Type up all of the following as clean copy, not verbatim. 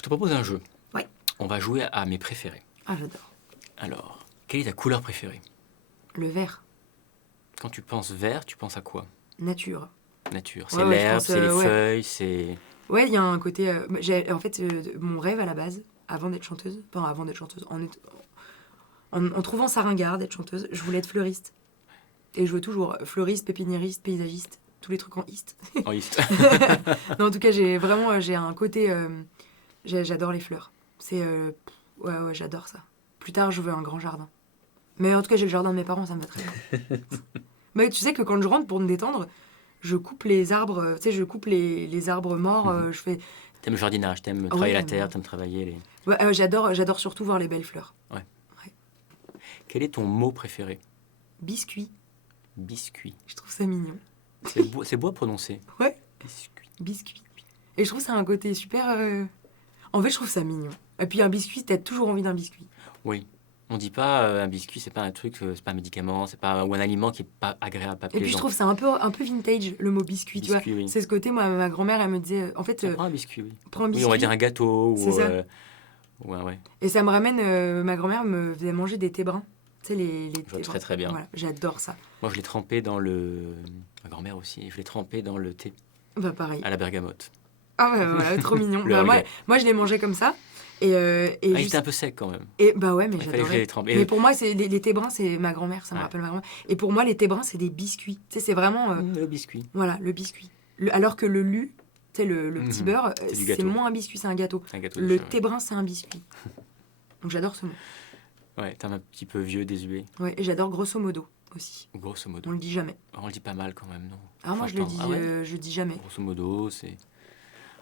Je te propose un jeu. Ouais. On va jouer à mes préférés. Ah, j'adore. Alors, quelle est ta couleur préférée? Le vert, Quand tu penses vert, tu penses à quoi? nature. Nature. Ouais, C'est ouais, je l'herbe, pense, c'est les ouais. feuilles, c'est... Ouais, il y a un côté. En fait, mon rêve à la base, avant d'être chanteuse, en trouvant ça ringard d'être chanteuse, je voulais être fleuriste. Et je veux toujours fleuriste, pépiniériste, paysagiste, tous les trucs en iste. En liste. Non, en tout cas, j'ai un côté. J'adore les fleurs. Ouais, j'adore ça. Plus tard, je veux un grand jardin. Mais en tout cas, j'ai le jardin de mes parents, ça me va très bien. Mais tu sais que quand je rentre pour me détendre, je coupe les arbres, tu sais, je coupe les arbres morts, je fais... T'aimes le jardinage, t'aimes Ah travailler ouais, la terre, t'aimes travailler les... Ouais, j'adore surtout voir les belles fleurs. Quel est ton mot préféré? Biscuit, Biscuit. je trouve ça mignon. C'est beau à prononcer. Ouais, Biscuit. biscuit. Et je trouve ça un côté super... En fait, je trouve ça mignon. Et puis un biscuit, t'as toujours envie d'un biscuit. Oui. On dit pas un biscuit, c'est pas un truc, c'est pas un médicament, c'est pas ou un aliment qui est pas agréable, pas Et puis je plaisant. trouve ça un peu vintage, le mot biscuit, tu vois. Biscuit, oui. C'est ce côté, moi, ma grand-mère, elle me disait... En fait, On prend un biscuit, oui. prends un Oui, biscuit. on va dire un gâteau C'est ou... ça. Ouais. Et ça me ramène... ma grand-mère me faisait manger des thés bruns. Tu sais, les Je vois thés très, bruns. très bien. Voilà, j'adore ça. Moi, je l'ai trempé dans le... Ma grand-mère aussi, je l'ai trempé dans le thé Bah pareil. à la bergamote. Ah ouais, voilà, trop mignon. Le Bah, regret. moi, je les mangeais comme ça. Et Il juste- était un peu sec quand même. et bah ouais, mais Il fallait que je j'adorais. les trempe. Et Mais pour moi, c'est les thés bruns, c'est ma grand-mère, ça me Ouais. rappelle ma grand-mère. Et pour moi, les thés bruns, c'est des biscuits. Tu sais, c'est vraiment, le biscuit. voilà, le biscuit. Alors que le lu, tu sais, le petit Mhm. beurre, C'est du c'est gâteau. moins un biscuit, c'est un gâteau. Un gâteau. Le de thé brun, c'est un biscuit. Donc j'adore ce mot. Ouais, t'es un petit peu vieux, désuet. Ouais, et j'adore grosso modo aussi. Grosso On modo. le dit jamais. On le dit pas mal quand même, non? Ah, moi, je le J'entends. dis, Ah ouais je dis jamais. Grosso modo, c'est...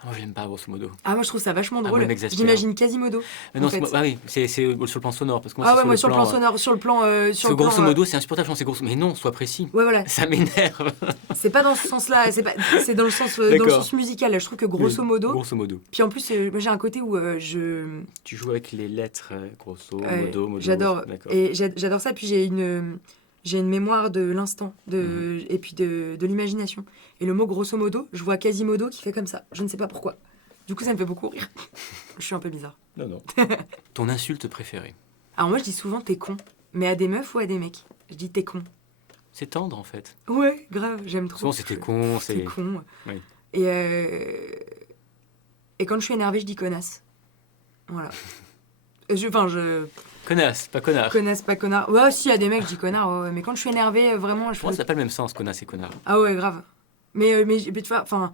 Ah, moi, je l'aime pas, grosso modo. Ah, moi, je trouve ça vachement moi, drôle. il m'exaspère. Je l'imagine Quasimodo. Mais non, en fait. ah oui, c'est sur le plan sonore. Parce que moi, Ah c'est ouais, moi, sur le plan plan, sonore, sur le plan... Parce que grosso modo, c'est insupportable, je pense, c'est grosso... Mais non, sois précis. Ouais, voilà. Ça m'énerve. C'est pas dans ce sens-là, c'est dans le sens D'accord. musical. Je trouve que grosso modo... Grosso modo. Puis en plus, moi, j'ai un côté où je... Tu joues avec les lettres, grosso, Ouais, modo. j'adore. D'accord. Et j'adore ça. Puis j'ai une mémoire de l'instant et puis de l'imagination. Et le mot grosso modo, je vois Quasimodo qui fait comme ça. Je ne sais pas pourquoi. Du coup, ça me fait beaucoup rire. Je suis un peu bizarre. Non. Ton insulte préférée? Alors moi, je dis souvent t'es con. Mais à des meufs ou à des mecs. Je dis t'es con. C'est tendre, en fait. Ouais, grave, j'aime trop. Souvent, c'était con, T'es c'est... con. Oui. Et quand je suis énervée, je dis connasse. Voilà. Je Connasse, pas connard. connasse, pas connard. Ouais, si, à des mecs, je dis connard. Ouais. Mais quand je suis énervée, vraiment, je Pour moi, fais... ça n'a pas le même sens, connasse et connard. Ah ouais, grave. Mais tu vois, enfin,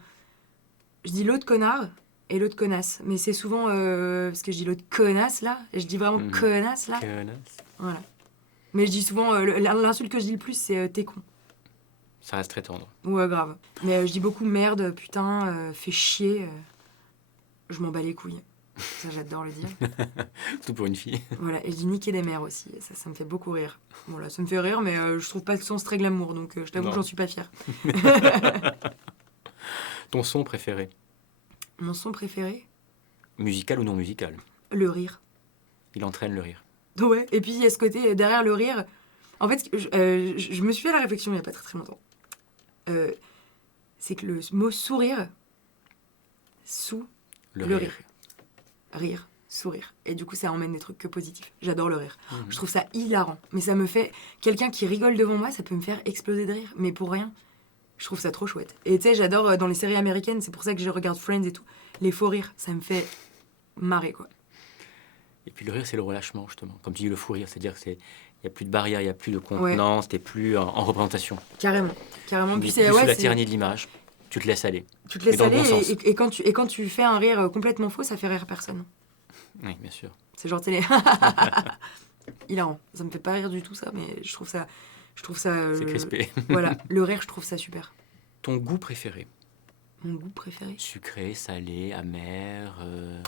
je dis l'autre connard et l'autre connasse. Mais c'est souvent parce que je dis l'autre connasse là, et je dis vraiment Mhm. connasse là. Connasse. Voilà. Mais je dis souvent, l'insulte que je dis le plus, c'est t'es con. Ça reste très tendre. Ouais, grave. Mais je dis beaucoup merde, putain, fais chier. Je m'en bats les couilles. Ça, j'adore le dire. Surtout pour une fille. Voilà. Et je dis niquer des mères aussi. Et ça me fait beaucoup rire. Voilà, ça me fait rire, mais je trouve pas le sens très glamour, donc je t'avoue Non. que j'en suis pas fière. Ton son préféré? Mon son préféré, Musical ou non musical? le rire. Il entraîne le rire. Ouais, et puis il y a ce côté derrière le rire. En fait, je me suis fait la réflexion il n'y a pas très très longtemps. C'est que le mot sourire, le rire. Rire, sourire. Et du coup, ça emmène des trucs que positifs. J'adore le rire. Mhm. Je trouve ça hilarant. Mais ça me fait... Quelqu'un qui rigole devant moi, ça peut me faire exploser de rire. Mais pour rien. Je trouve ça trop chouette. Et tu sais, j'adore dans les séries américaines, c'est pour ça que je regarde Friends et tout. Les faux rires, ça me fait marrer, quoi. Et puis le rire, c'est le relâchement, justement. Comme tu dis, le fou rire, c'est-à-dire qu'il n'y a plus de barrière, il n'y a plus de contenance, t'es plus en représentation. Carrément. Carrément. Puis Plus c'est... sous Ouais, la c'est... tyrannie de l'image. Tu te laisses aller. Tu te laisses Mais dans le aller bon sens. et quand tu fais un rire complètement faux, ça fait rire personne. Oui, bien sûr. C'est genre télé. Hilarant. Ça me fait pas rire du tout ça, mais je trouve ça... C'est crispé. Voilà, le rire, je trouve ça super. Ton goût préféré? Mon goût préféré. Sucré, salé, amer...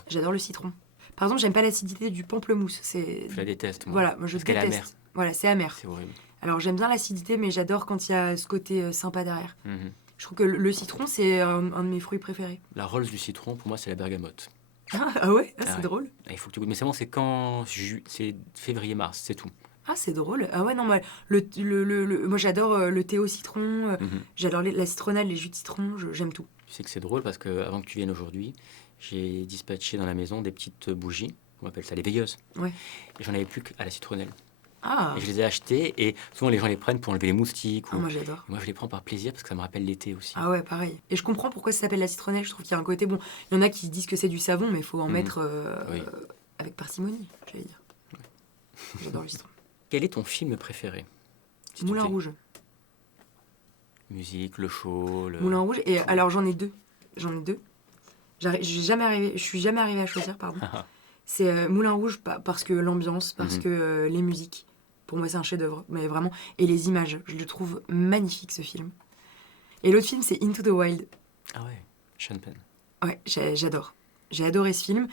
J'adore le citron. Par exemple, j'aime pas l'acidité du pamplemousse. Je la déteste, moi. Voilà, moi je Parce qu'elle est amère. déteste. Voilà, c'est amer. C'est horrible. Alors j'aime bien l'acidité, mais j'adore quand il y a ce côté sympa derrière. Mhm. Je trouve que le citron, c'est un de mes fruits préférés. La rose du citron, pour moi, c'est la bergamote. Ah ouais, c'est ouais. drôle. Ah, il faut que tu goûtes. Mais c'est quand... C'est février-mars, c'est tout. Ah, c'est drôle. Ah ouais, non, moi, moi j'adore le thé au citron, Mhm. j'adore la citronnade, les jus de citron, j'aime tout. Tu sais que c'est drôle parce que avant que tu viennes aujourd'hui, j'ai dispatché dans la maison des petites bougies, on appelle ça les veilleuses. Ouais. Et j'en avais plus qu'à la citronnelle. Ah, Et je les ai achetées, et souvent les gens les prennent pour enlever les moustiques. moi j'adore. Et moi, je les prends par plaisir parce que ça me rappelle l'été aussi. Ah ouais, pareil. Et je comprends pourquoi ça s'appelle la citronnelle. Je trouve qu'il y a un côté bon. Il y en a qui disent que c'est du savon, mais il faut en mettre Oui. avec parcimonie, j'allais dire. J'adore le citron. Quel est ton film préféré? Si tu Moulin devais- Rouge. Musique, le show, le... Moulin Rouge. Et alors j'en ai deux. Je suis jamais arrivée à choisir, pardon. C'est Moulin Rouge parce que l'ambiance, parce que les musiques. Pour moi, c'est un chef-d'œuvre, mais vraiment. Et les images, je le trouve magnifique ce film. Et l'autre film, c'est Into the Wild. Ah ouais, Sean Penn. Ouais, j'adore. J'ai adoré ce film.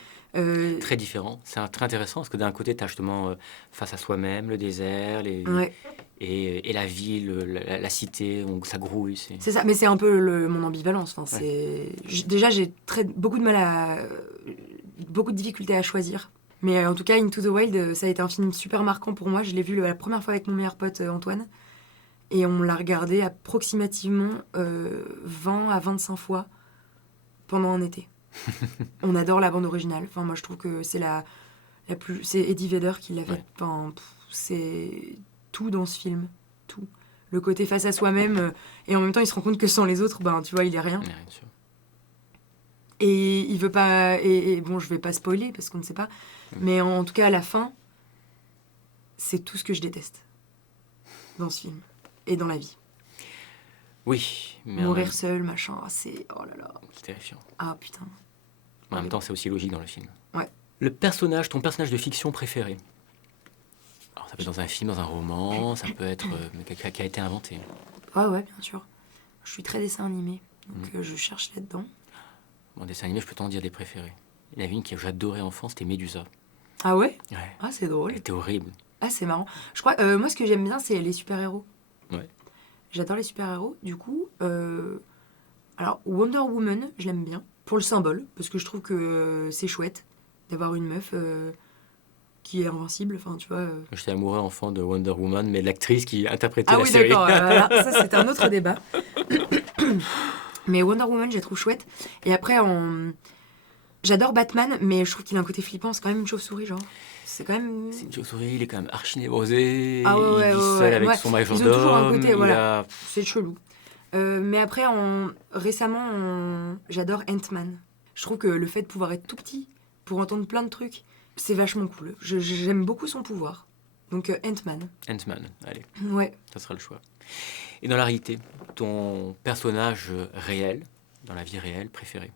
Très différent. Très intéressant parce que d'un côté, tu as justement face à soi-même le désert Ouais, et la ville, la cité, où ça grouille. c'est ça. Mais c'est un peu mon ambivalence. Enfin, déjà, j'ai beaucoup de difficultés à choisir. Mais en tout cas, Into the Wild, ça a été un film super marquant pour moi. Je l'ai vu la première fois avec mon meilleur pote Antoine. Et on l'a regardé approximativement 20 à 25 fois pendant un été. On adore la bande originale. Enfin, moi, je trouve que c'est la plus... C'est Eddie Vedder qui l'a fait. Ouais. Enfin, c'est tout dans ce film. Tout. Le côté face à soi-même. Et en même temps, il se rend compte que sans les autres, ben, tu vois, il est rien. Ouais, bien sûr. Et il veut pas... Et bon, je vais pas spoiler parce qu'on ne sait pas. Mais en tout cas, à la fin, c'est tout ce que je déteste dans ce film. Et dans la vie. Oui, mais Mourir seul, machin, c'est... Oh là là. c'est terrifiant. Ah, putain. En même temps, c'est aussi logique dans le film. Ouais. Ton personnage de fiction préféré? Alors, ça peut être dans un film, dans un roman, ça peut être qui a été inventé. Ah ouais, bien sûr. Je suis très dessin animé, donc je cherche là-dedans. En dessin animé, je peux t'en dire des préférés. Il y en avait une que j'adorais enfant, c'était Médusa. Ah ouais? Ouais. Ah, c'est drôle. Elle était horrible. Ah, c'est marrant. Je crois, moi, ce que j'aime bien, c'est les super-héros. Ouais. J'adore les super-héros. Du coup, alors, Wonder Woman, je l'aime bien. Pour le symbole, parce que je trouve que c'est chouette d'avoir une meuf qui est invincible. Enfin, tu vois. J'étais amoureux enfant de Wonder Woman, mais l'actrice qui interprétait Ah la oui, série. d'accord. Ça, c'est un autre débat. Mais Wonder Woman, je la trouve chouette. Et après, j'adore Batman, mais je trouve qu'il a un côté flippant. C'est quand même une chauve-souris, genre. C'est quand même... C'est une chauve-souris, il est quand même archi névrosé. Ah ouais, il vit ouais, seul ouais. avec Ouais, son ils ont majordome. toujours un côté, voilà. a- C'est chelou. Mais après, récemment, j'adore Ant-Man. Je trouve que le fait de pouvoir être tout petit pour entendre plein de trucs, c'est vachement cool. J'aime beaucoup son pouvoir. Donc Ant-Man. Ant-Man, allez, Ouais. ça sera le choix. Et dans la réalité, ton personnage réel, dans la vie réelle, préféré?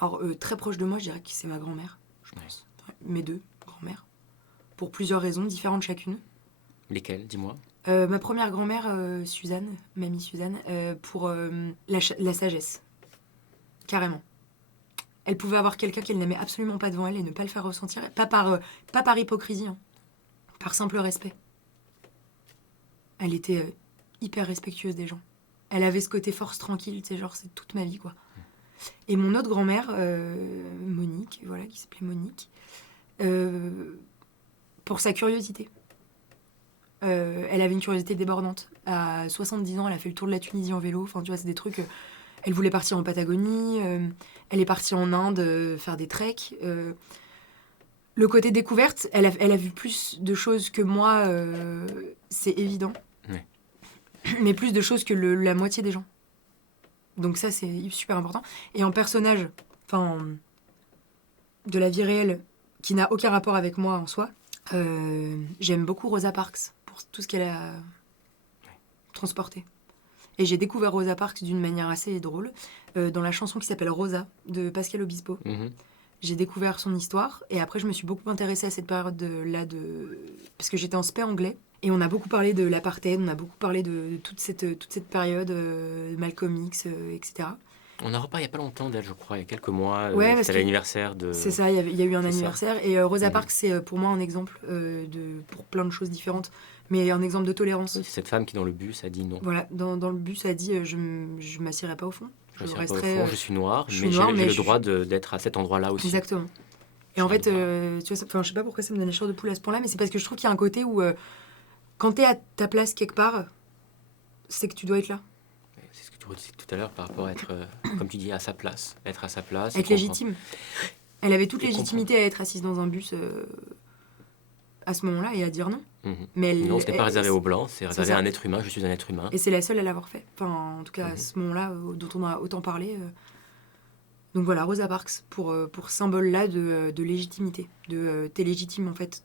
Alors, très proche de moi, je dirais que c'est ma grand-mère, je pense. Ouais, mes deux grand-mères. Pour plusieurs raisons, différentes chacune. Lesquelles, dis-moi? Ma première grand-mère, Suzanne, mamie Suzanne, pour la sagesse. Carrément. Elle pouvait avoir quelqu'un qu'elle n'aimait absolument pas devant elle et ne pas le faire ressentir. Pas par hypocrisie, hein. Par simple respect. Elle était hyper respectueuse des gens. Elle avait ce côté force tranquille, tu sais, genre c'est toute ma vie, quoi. Et mon autre grand-mère, Monique, voilà, qui s'appelait Monique, pour sa curiosité. Elle avait une curiosité débordante. À 70 ans, elle a fait le tour de la Tunisie en vélo. Enfin, tu vois, c'est des trucs... elle voulait partir en Patagonie. Elle est partie en Inde faire des treks. Le côté découverte, elle a vu plus de choses que moi, c'est évident. Ouais. Mais plus de choses que la moitié des gens. Donc ça, c'est super important. Et en personnage, enfin, de la vie réelle, qui n'a aucun rapport avec moi en soi, j'aime beaucoup Rosa Parks pour tout ce qu'elle a transporté. Et j'ai découvert Rosa Parks d'une manière assez drôle dans la chanson qui s'appelle Rosa de Pascal Obispo. Mhm. J'ai découvert son histoire et après je me suis beaucoup intéressée à cette période-là parce que j'étais en spé anglais et on a beaucoup parlé de l'apartheid, on a beaucoup parlé de toute cette période, Malcolm X, etc. On en reparle il n'y a pas longtemps d'elle, je crois, il y a quelques mois. Ouais, parce c'était que l'anniversaire de... C'est ça, il y a eu un c'est ça. anniversaire et Rosa Mhm. Parks c'est pour moi un exemple pour plein de choses différentes, mais un exemple de tolérance. Oui, c'est cette femme qui, dans le bus, a dit non. Voilà, dans le bus a dit je m'assiérai pas au fond. Je ne pas au fond, je suis noire, je suis mais noire, j'ai mais le je droit d'être à cet endroit-là aussi. Exactement. Et en fait, tu vois, enfin, je sais pas pourquoi ça me donne la chair de poule à ce point-là, mais c'est parce que je trouve qu'il y a un côté où, quand t'es à ta place quelque part, c'est que tu dois être là. C'est ce que tu que tu disais tout à l'heure par rapport à être, comme tu dis, à sa place. Être à sa place. Être légitime. Elle avait toute Et légitimité à être assise dans un bus à ce moment-là et à dire non. Mais non, ce n'est pas réservé aux Blancs, c'est réservé ça. à un être humain, je suis un être humain. Et c'est la seule à l'avoir fait. Enfin, en tout cas, à ce moment-là, dont on a autant parlé. Donc voilà, Rosa Parks, pour symbole-là de légitimité. T'es légitime, en fait.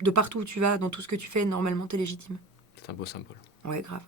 De partout où tu vas, dans tout ce que tu fais, normalement, t'es légitime. C'est un beau symbole. Ouais, grave.